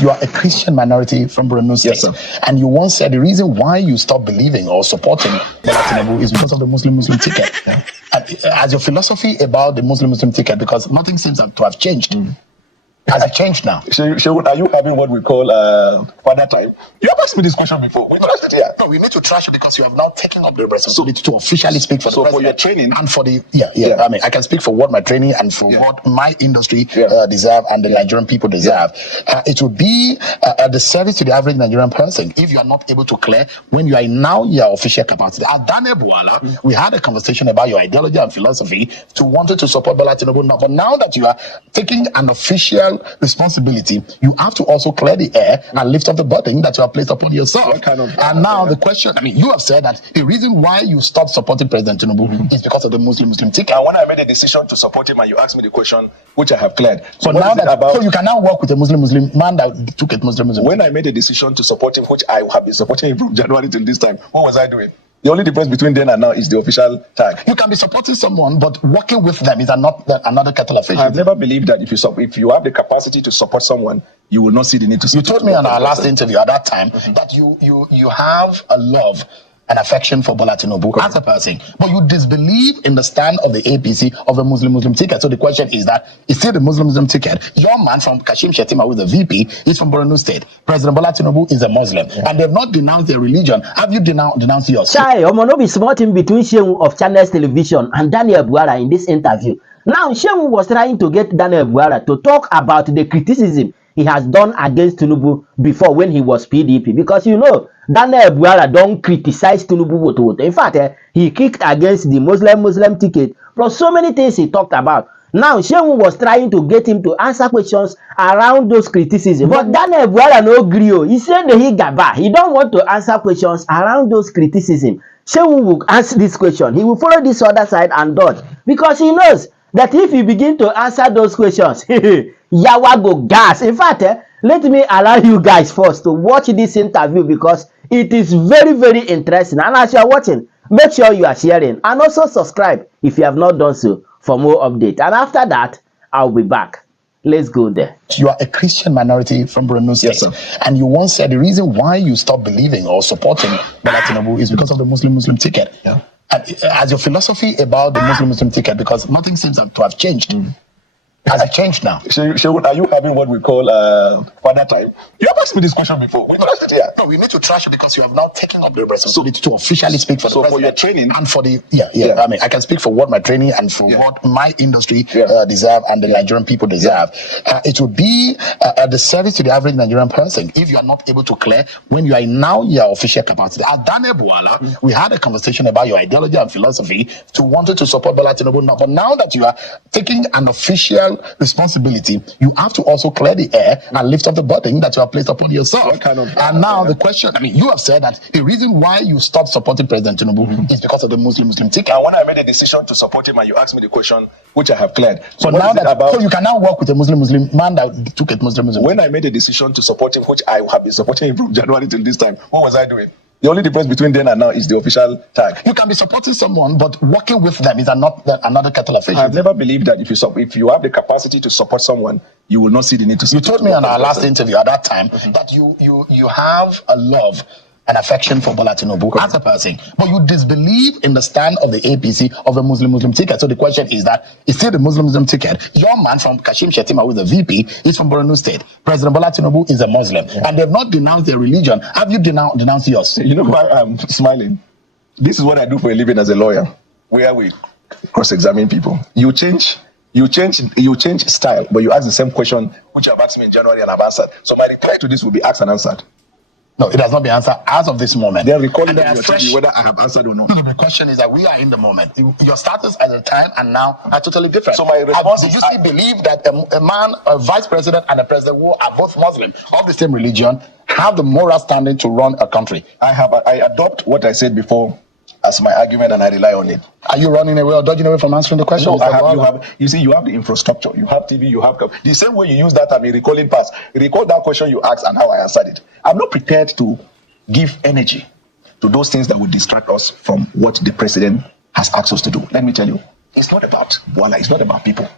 You are a Christian minority from Borno State. Yes, sir. And you once said the reason why you stopped believing or supporting Bwala Tinubu is because of the Muslim ticket. Yeah. As your philosophy about the Muslim ticket, because nothing seems to have changed. Has it changed now? Seun, are you having what we call father time? You have asked me this question before. We trust it here. No, we need to trash it because you have now taken up the responsibility to officially speak for the president. So for your training and for the I mean, I can speak for what my training and for what my industry deserve and the Nigerian people deserve. It would be a disservice to the average Nigerian person if you are not able to clear when you are now your official capacity. At Bwala, we had a conversation about your ideology and philosophy to wanted to support Bwala Tinubu. But now that you are taking an official responsibility, you have to also clear the air and lift up the burden that you have placed upon yourself. And now the question, I mean, you have said that the reason why you stopped supporting President Tinubu is because of the Muslim ticket. And when I made a decision to support him and you asked me the question, which I have cleared. So now that so you can now work with a Muslim man that took it Muslim. When I made a decision to support him, which I have been supporting him from January till this time, what was I doing? The only difference between then and now is the official tag. You can be supporting someone, but working with them is another kettle of fish. I've never believed that if you have the capacity to support someone, you will not see the need to. You told me on our last interview at that time that you have a love and affection for Bwala Tinubu as a person, but you disbelieve in the stand of the APC of a Muslim ticket. So the question is that it's still the Muslim ticket. Your man from Kashim Shettima, who is the VP, is from Borno State. President Bwala Tinubu is a Muslim, and they've not denounced their religion. Have you denounced yours? Chai, Omono be sporting between Seun of Channels Television and Daniel Bwala in this interview. Now, Seun was trying to get Daniel Bwala to talk about the criticism he has done against Tinubu before when he was PDP, because you know Daniel Bwala don't criticize Tinubu. In fact, he kicked against the Muslim ticket, plus so many things he talked about. Now, Seun was trying to get him to answer questions around those criticisms, but Daniel Bwala no agree. He said that he don't want to answer questions around those criticisms. Seun will answer this question. He will follow this other side and dodge, because he knows that if he begin to answer those questions, Yawa go gas. In fact, let me allow you guys first to watch this interview because it is very, very interesting. And as you are watching, make sure you are sharing and also subscribe if you have not done so for more updates. And after that, I'll be back. Let's go there. You are a Christian minority from Borno State. Yes, sir. And you once said the reason why you stopped believing or supporting Bwala Tinubu is because of the Muslim ticket. Yeah. As your philosophy about the Muslim ticket, because nothing seems to have changed. Has it changed now? Seun, are you having what we call father time? You have asked me this question before. We trust it here. No, we need to trash it because you have now taken up the responsibility to officially speak for the president. So for your training and for the I mean, I can speak for what my training and for what my industry deserve and the Nigerian people deserve. It would be a disservice to the average Nigerian person if you are not able to clear when you are now your official capacity. At Bwala, we had a conversation about your ideology and philosophy to wanted to support Bwala Tinubu. But now that you are taking an official responsibility, you have to also clear the air and lift up the burden that you have placed upon yourself. And now the question, I mean, you have said that the reason why you stopped supporting President Tinubu is because of the Muslim ticket. And when I made a decision to support him and you asked me the question, which I have cleared. So now that so you can now work with a Muslim man that took it Muslim. When I made a decision to support him, which I have been supporting him from January till this time, what was I doing? The only difference between then and now is the official tag. You can be supporting someone, but working with them is another kettle of fish. I've never believed that if you have the capacity to support someone, you will not see the need to. You told me on our last interview at that time that you have a love and affection for Bwala Tinubu as a person, but you disbelieve in the stand of the APC of a Muslim ticket. So the question is that it's still the Muslim ticket. Your man from Kashim Shettima, who is the VP, is from Borno State. President Bwala Tinubu is a Muslim, and they've not denounced their religion. Have you denounced yours? You know why I'm smiling? This is what I do for a living as a lawyer, where we cross-examine people. You change style, but you ask the same question which you have asked me in January and I've answered. So my reply to this will be asked and answered. No, it has not been answered as of this moment. They are recalling whether I have answered or not. The question is that we are in the moment. Your status at the time and now are totally different. So my response is, do you still believe that a man, a vice president and a president who are both Muslim, of the same religion, have the moral standing to run a country? I adopt what I said before as my argument and I rely on it. Are you running away or dodging away from answering the question? No, you see, you have the infrastructure, you have TV, you have the same way you use that. I'm recalling past. Recall that question you asked and how I answered it. I'm not prepared to give energy to those things that would distract us from what the president has asked us to do. Let me tell you, it's not about Bwala, it's not about people.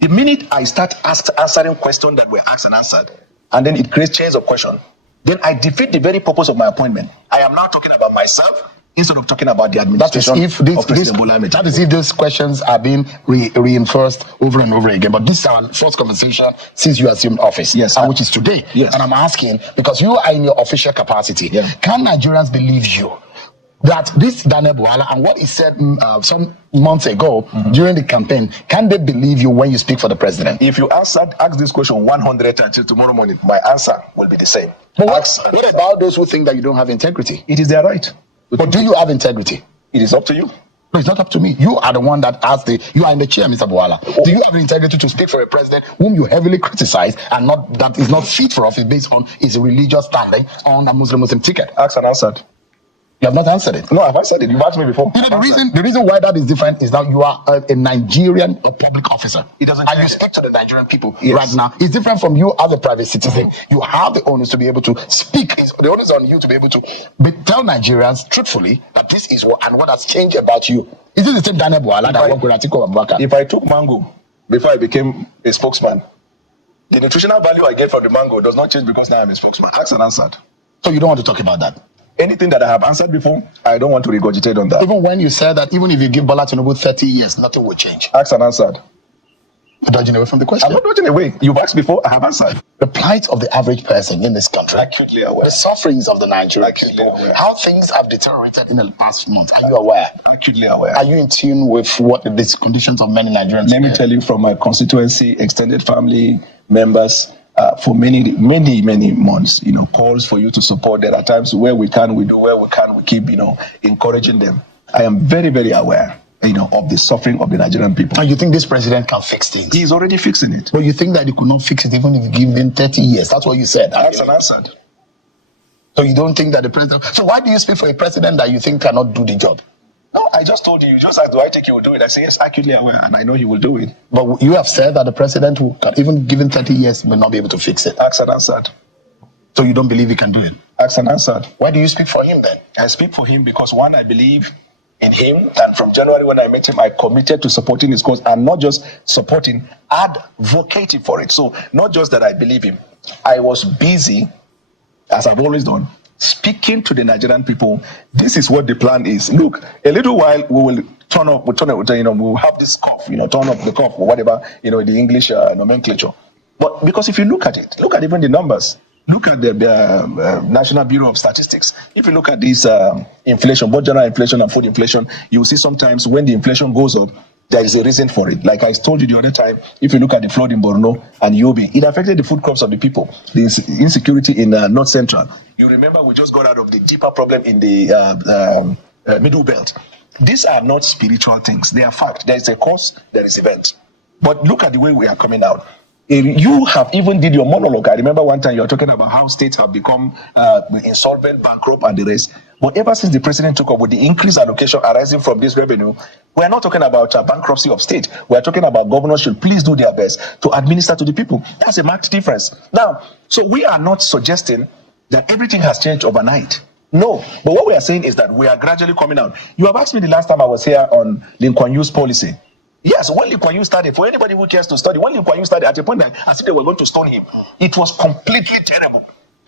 The minute I start answering questions that were asked and answered, and then it creates chains of question, then I defeat the very purpose of my appointment. I am now talking about myself instead of talking about the administration of President Bwala. That is if these questions are being reinforced over and over again. But this is our first conversation since you assumed office, yes, which is today. Yes. And I'm asking, because you are in your official capacity, can Nigerians believe you that this Daniel Bwala and what he said some months ago during the campaign, can they believe you when you speak for the president? If you ask this question 100 times till tomorrow morning, my answer will be the same. But what about those who think that you don't have integrity? It is their right. But do you have integrity? It is up to you. No, it's not up to me. You are the one that asked you are in the chair, Mr. Bwala. Do you have the integrity to speak for a president whom you heavily criticize and that is not fit for office based on his religious standing on a Muslim ticket? Asked and answered. You have not answered it. No, I've answered it. You've asked me before. The reason why that is different is that you are a Nigerian public officer. It doesn't. And you speak to the Nigerian people right now. It's different from you as a private citizen. You have the onus to be able to speak. The onus on you to be able to tell Nigerians truthfully that this is what has changed about you. Is this the same Daniel Bwala that worked with Atiku Abubakar? If I took mango before I became a spokesman, the nutritional value I get from the mango does not change because now I'm a spokesman. Asked and answered. So you don't want to talk about that? Anything that I have answered before, I don't want to regurgitate on that. Even when you said that even if you give Bola Tinubu 30 years, nothing will change. Asked and answered. You're dodging away from the question. I'm not dodging away. You've asked before, I have answered. The plight of the average person in this country. Acutely aware. The sufferings of the Nigerian people. How things have deteriorated in the past month. Are you aware? Acutely aware. Are you in tune with what the conditions of many Nigerians? Let me tell you from my constituency, extended family members, for many months, calls for you to support. There are times where we can, we do, where we can, we keep, encouraging them. I am very, very aware, of the suffering of the Nigerian people. And you think this president can fix things? He's already fixing it. But you think that he could not fix it even if you give him 30 years? That's what you said. That's an answer. So you don't think that the president... So why do you speak for a president that you think cannot do the job? No, I just told you just asked, do I think he will do it? I say, yes, acutely aware, and I know he will do it. But you have said that the president who can, even given 30 years, will not be able to fix it. Asked and answered. So you don't believe he can do it? Asked and answered. Why do you speak for him then? I speak for him because, one, I believe in him, and from January when I met him, I committed to supporting his cause, and not just supporting, advocating for it. So not just that I believe him, I was busy, as I've always done, speaking to the Nigerian people. This is what the plan is. Look, a little while we will we'll have this cough, turn up the cough or whatever, the English nomenclature. But because if you look at it, look at even the numbers. Look at the National Bureau of Statistics. If you look at this inflation, both general inflation and food inflation, you will see sometimes when the inflation goes up, there is a reason for it. Like I told you the other time, if you look at the flood in Borno and Yobe, it affected the food crops of the people. The insecurity in North Central. You remember we just got out of the deeper problem in the Middle Belt. These are not spiritual things. They are fact. There is a cause, there is event. But look at the way we are coming out. You have even did your monologue. I remember one time you were talking about how states have become insolvent, bankrupt, and the rest. But ever since the president took up with the increased allocation arising from this revenue, we are not talking about bankruptcy of state. We are talking about governors should please do their best to administer to the people. That's a marked difference. Now, so we are not suggesting that everything has changed overnight. No, but what we are saying is that we are gradually coming out. You have asked me the last time I was here on Lee Kuan Yew's policy. Yes, when Lee Kuan Yew started, for anybody who cares to study, when Lee Kuan Yew started, at a point that as if they were going to stone him, it was completely terrible.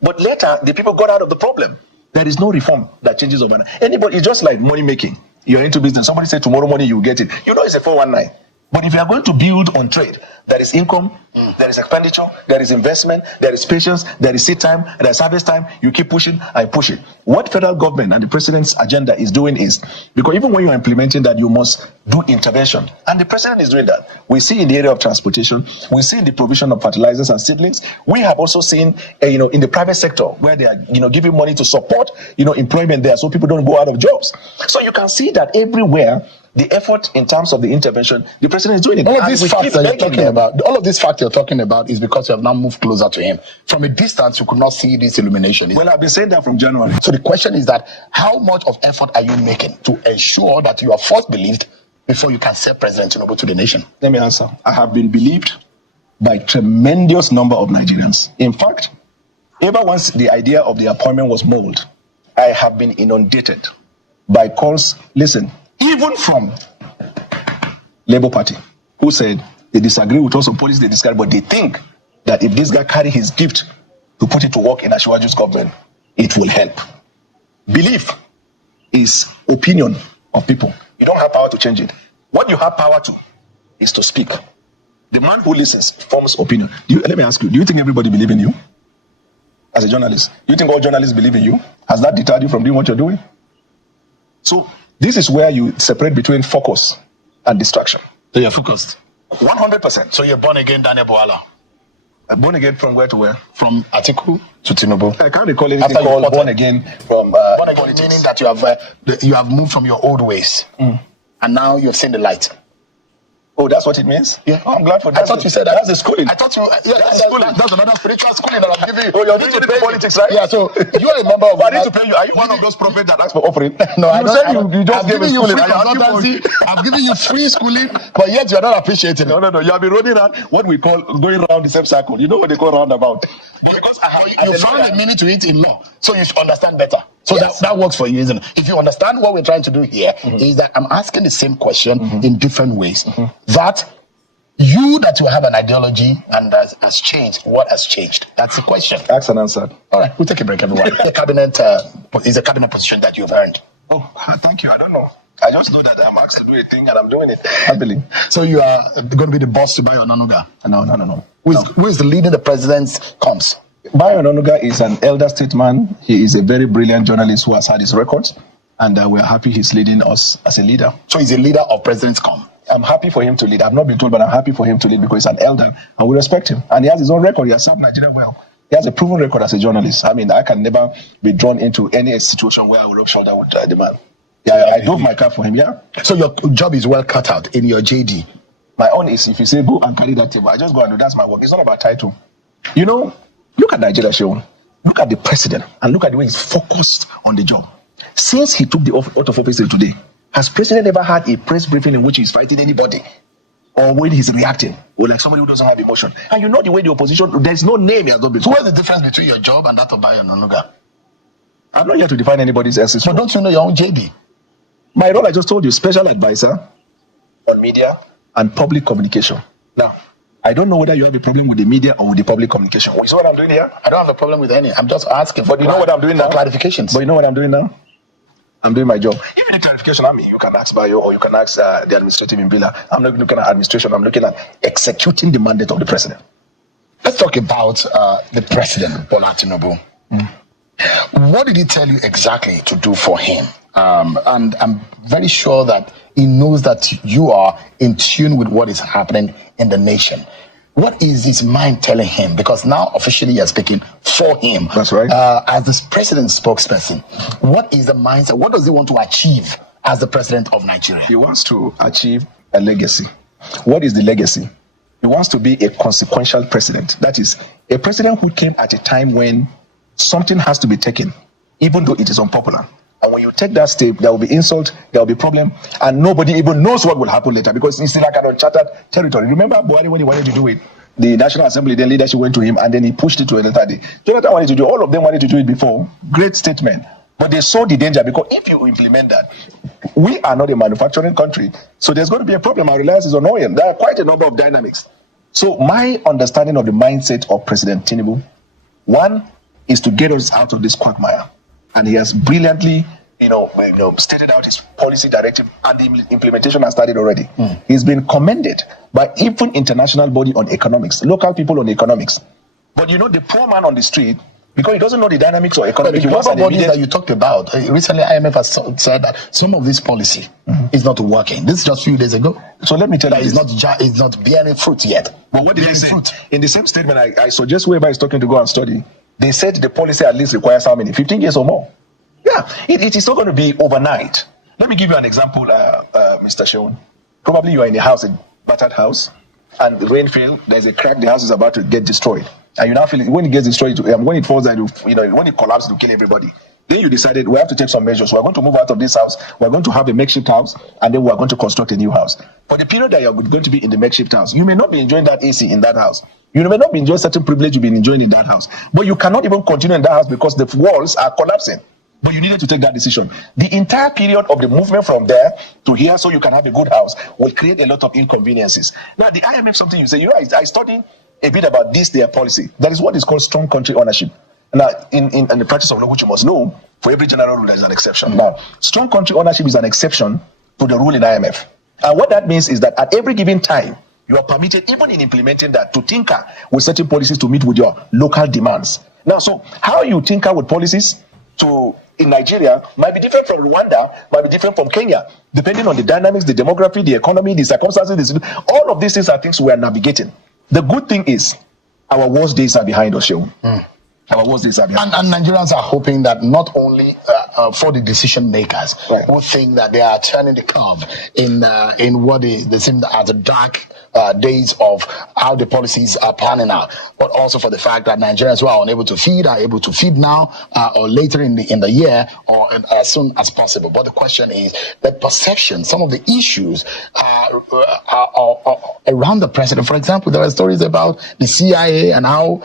But later, the people got out of the problem. There is no reform that changes overnight. Anybody, it's just like money making. You're into business. Somebody said tomorrow morning you will get it. It's a 419. But if you are going to build on trade, there is income, there is expenditure, there is investment, there is patience, there is seed time, there is harvest time. You keep pushing and pushing. What federal government and the president's agenda is doing is, because even when you are implementing that, you must do intervention. And the president is doing that. We see in the area of transportation, we see in the provision of fertilizers and seedlings. We have also seen, in the private sector where they are, giving money to support, employment there so people don't go out of jobs. So you can see that everywhere, the effort in terms of the intervention, the president is doing it. All of these facts that you're talking about is because you have now moved closer to him. From a distance, you could not see this illumination. Well, I've been saying that from January. So the question is that how much of effort are you making to ensure that you are first believed before you can say President Tinubu to the nation? Let me answer. I have been believed by a tremendous number of Nigerians. In fact, ever once the idea of the appointment was molded, I have been inundated by calls. Listen, even from Labour Party, who said they disagree with us on policy, they disagree, but they think that if this guy carry his gift to put it to work in Asiwaju's government, it will help. Belief is opinion of people. You don't have power to change it. What you have power to is to speak. The man who listens forms opinion. Let me ask you, do you think everybody believes in you? As a journalist, do you think all journalists believe in you? Has that deterred you from doing what you're doing? So this is where you separate between focus and distraction. So you're focused. 100%. So you're born again, Daniel Bwala. Born again from where to where? From Atiku to Tinubu. I can't recall anything called born again from born again meaning that you have moved from your old ways, and now you've seen the light. Oh, that's what it means? Yeah. Oh, I'm glad for that. I thought you said that. That's the schooling. I thought you, that's schooling. That's another spiritual schooling that I'm giving you. Oh, you're doing it in politics, right? Yeah, so you're a member of... I need to pay you. Are you one of those prophets that ask for offering? No, I don't. You just gave me schooling. I'm giving you free schooling, but yet you're not appreciating it. No. You have been running around what we call going around the same circle. You know what they call roundabout. But because you found a meaning to it in law, so you should understand better. So yes. that works for you, isn't it? If you understand what we're trying to do here, is that I'm asking the same question in different ways. That you have an ideology and has changed. What has changed? That's the question. Asked and answered. All right, we'll take a break, everyone. The cabinet is a cabinet position that you've earned. Oh, thank you. I don't know. I just know that I'm asked to do a thing and I'm doing it happily. So you are going to be the boss to Bayo Onanuga? No. Who is leading the president's comms? Bayo Onanuga is an elder statesman. He is a very brilliant journalist who has had his records, and we're happy he's leading us as a leader. So he's a leader of president's comm. I'm happy for him to lead. I've not been told, but I'm happy for him to lead because he's an elder and we respect him. And he has his own record. He has served Nigeria well. He has a proven record as a journalist. I mean, I can never be drawn into any situation where I will rub shoulder with the man. Yeah, I drove my car for him, yeah. So your job is well cut out in your JD. My own is, if you say go and carry that table, I just go and do. That's my work. It's not about title. You know, look at Nigeria, Seun. Look at the president and look at the way he's focused on the job. Since he took the oath of office till today, has president ever had a press briefing in which he's fighting anybody? Or when he's reacting? Or like somebody who doesn't have emotion? And you know the way the opposition, there's no name he has not been. So what's the difference between your job and that of Bayo Onanuga? I'm not here to define anybody's essence. But don't you know your own JD? My role, I just told you, special advisor on media and public communication. Now, I don't know whether you have a problem with the media or with the public communication. You see what I'm doing here? I don't have a problem with any. I'm just asking for you know what I'm doing now? Clarifications. But you know what I'm doing now? I'm doing my job. If you need clarification on me, you can ask Bayo or you can ask the administrative in Bwala. I'm not looking at administration. I'm looking at executing the mandate of the president. Let's talk about the president, Bola Tinubu. What did he tell you exactly to do for him? And I'm very sure that he knows that you are in tune with what is happening in the nation. What is his mind telling him? Because now officially you're speaking for him. That's right. As the president's spokesperson, what is the mindset? What does he want to achieve as the president of Nigeria? He wants to achieve a legacy. What is the legacy? He wants to be a consequential president. That is, a president who came at a time when something has to be taken, even though it is unpopular. And when you take that step, there will be insult, there will be problem, and nobody even knows what will happen later because it's like an uncharted territory. Remember Bwala when he wanted to do it? The National Assembly, then leadership went to him, and then he pushed it to a later day. Jonathan wanted to do, all of them wanted to do it before. Great statement. But they saw the danger because if you implement that, we are not a manufacturing country, so there's going to be a problem. Our reliance is on oil. There are quite a number of dynamics. So my understanding of the mindset of President Tinubu, one is to get us out of this quagmire. And he has brilliantly, stated out his policy directive, and the implementation has started already. He's been commended by even international body on economics, local people on economics. But the poor man on the street, because he doesn't know the dynamics or economics. The global bodies that you talked about, recently IMF has said that some of this policy is not working. This is just a few days ago. So let me tell you, it's not bearing fruit yet. But what did they say? In the same statement, I suggest whoever is talking to go and study. They said the policy at least requires how many? 15 years or more. Yeah, it is not going to be overnight. Let me give you an example, Mr. Seun. Probably you are in a house, a battered house, and the rain fell, there's a crack, the house is about to get destroyed. And you now feel when it gets destroyed, when it falls down, when it collapses, it will kill everybody. Then you decided we have to take some measures. We're going to move out of this house. We're going to have a makeshift house, and then we're going to construct a new house. For the period that you're going to be in the makeshift house, you may not be enjoying that AC in that house. You may not be enjoying certain privilege you've been enjoying in that house. But you cannot even continue in that house because the walls are collapsing. But you needed to take that decision. The entire period of the movement from there to here so you can have a good house will create a lot of inconveniences. Now, the IMF, something you say, I study a bit about this their policy. That is what is called strong country ownership. Now, in the practice of law, which you must know, for every general rule there is an exception. Now, strong country ownership is an exception to the rule in IMF. And what that means is that at every given time, you are permitted, even in implementing that, to tinker with certain policies to meet with your local demands. Now, so how you tinker with policies in Nigeria might be different from Rwanda, might be different from Kenya, depending on the dynamics, the demography, the economy, the circumstances. All of these things are things we are navigating. The good thing is our worst days are behind us, Seun. Our worst days are behind us. And Nigerians are hoping that not only for the decision makers who think that they are turning the curve in what they seem as the dark days of how the policies are panning out, but also for the fact that Nigerians who are unable to feed are able to feed now or later in the year or as soon as possible. But the question is the perception, some of the issues around the president. For example, there are stories about the CIA and how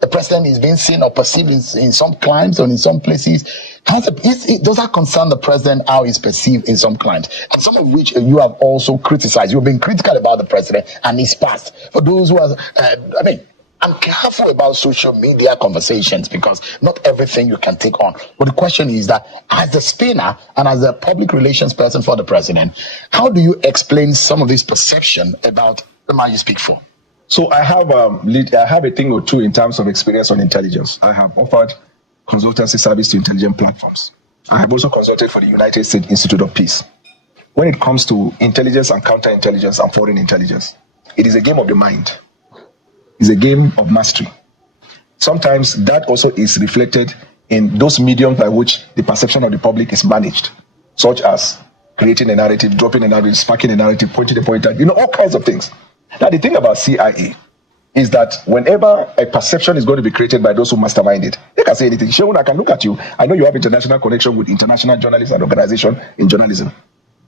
the president is being seen or perceived in some climes or in some places. Does that concern the president, how he's perceived in some climes? And some of which you have also criticized. You've been critical about the president and his past. For those who are, I'm careful about social media conversations because not everything you can take on. But the question is that as the spinner and as a public relations person for the president, how do you explain some of this perception about the man you speak for? So I have a thing or two in terms of experience on intelligence. I have offered consultancy service to intelligence platforms. I have also consulted for the United States Institute of Peace. When it comes to intelligence and counterintelligence and foreign intelligence, it is a game of the mind. It's a game of mastery. Sometimes that also is reflected in those mediums by which the perception of the public is managed, such as creating a narrative, dropping a narrative, sparking a narrative, pointing a pointer, all kinds of things. Now, the thing about CIA is that whenever a perception is going to be created by those who mastermind it, they can say anything. Seun, I can look at you. I know you have international connection with international journalists and organizations in journalism.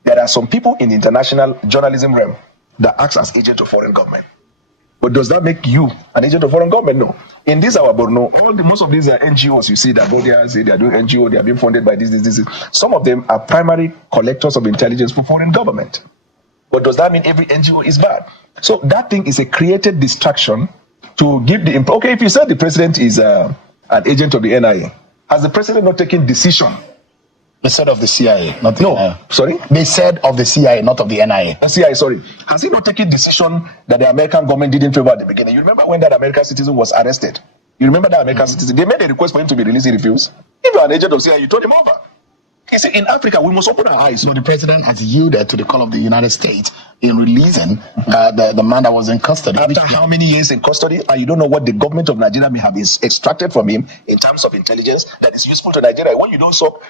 There are some people in the international journalism realm that acts as agent of foreign government. But does that make you an agent of foreign government? No. In this our Borno, most of these are NGOs. You see that they are doing NGO, they are being funded by this. Some of them are primary collectors of intelligence for foreign government. But does that mean every NGO is bad? So that thing is a created distraction to give the okay. If you said the president is an agent of the NIA, has the president not taken decision? They said of the CIA, not the NIA. Sorry? They said of the CIA, not of the NIA. CIA, sorry. Has he not taken decision that the American government didn't favor at the beginning? You remember when that American citizen was arrested? You remember that American citizen? They made a request for him to be released, he refused. If you're an agent of CIA, you told him over. You see, in Africa, we must open our eyes. So the president has yielded to the call of the United States in releasing the man that was in custody. After how many years in custody? And you don't know what the government of Nigeria may have extracted from him in terms of intelligence that is useful to Nigeria. When you don't suck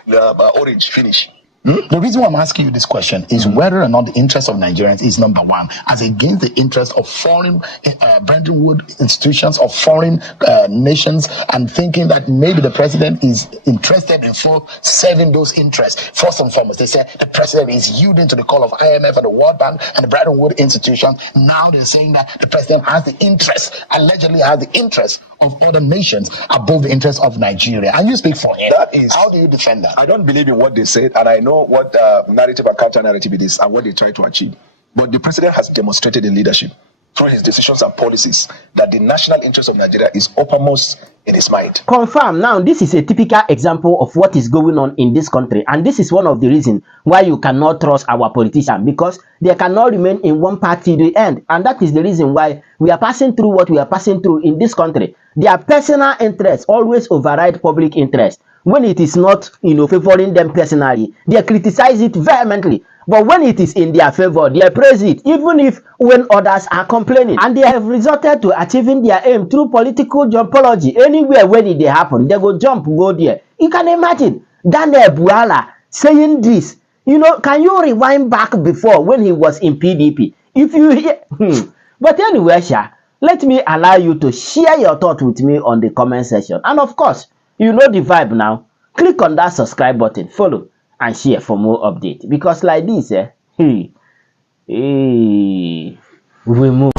orange, finish. The reason why I'm asking you this question is whether or not the interest of Nigerians is number one, as against the interest of foreign Bretton Woods institutions of foreign nations, and thinking that maybe the president is interested in serving those interests. First and foremost, they say the president is yielding to the call of IMF and the World Bank and the Bretton Woods institutions. Now they're saying that the president has the interest, allegedly has the interest of other nations above the interest of Nigeria. And you speak for him. How do you defend that? I don't believe in what they said, and I know what narrative and counter narrative it is and what they try to achieve. But the president has demonstrated in leadership through his decisions and policies that the national interest of Nigeria is uppermost in his mind. Confirm. Now, this is a typical example of what is going on in this country, and this is one of the reasons why you cannot trust our politicians, because they cannot remain in one party to the end, and that is the reason why we are passing through what we are passing through in this country. Their personal interests always override public interest. When it is not, favoring them personally, they criticize it vehemently. But when it is in their favor, they praise it, even if when others are complaining. And they have resorted to achieving their aim through political jumpology. Anywhere when it happen, they go jump, go there. You can imagine Daniel Bwala saying this. Can you rewind back before when he was in PDP? If you hear, But anyway, let me allow you to share your thoughts with me on the comment section. And of course, you know the vibe now. Click on that subscribe button, follow, and share for more updates. Because like this, we move.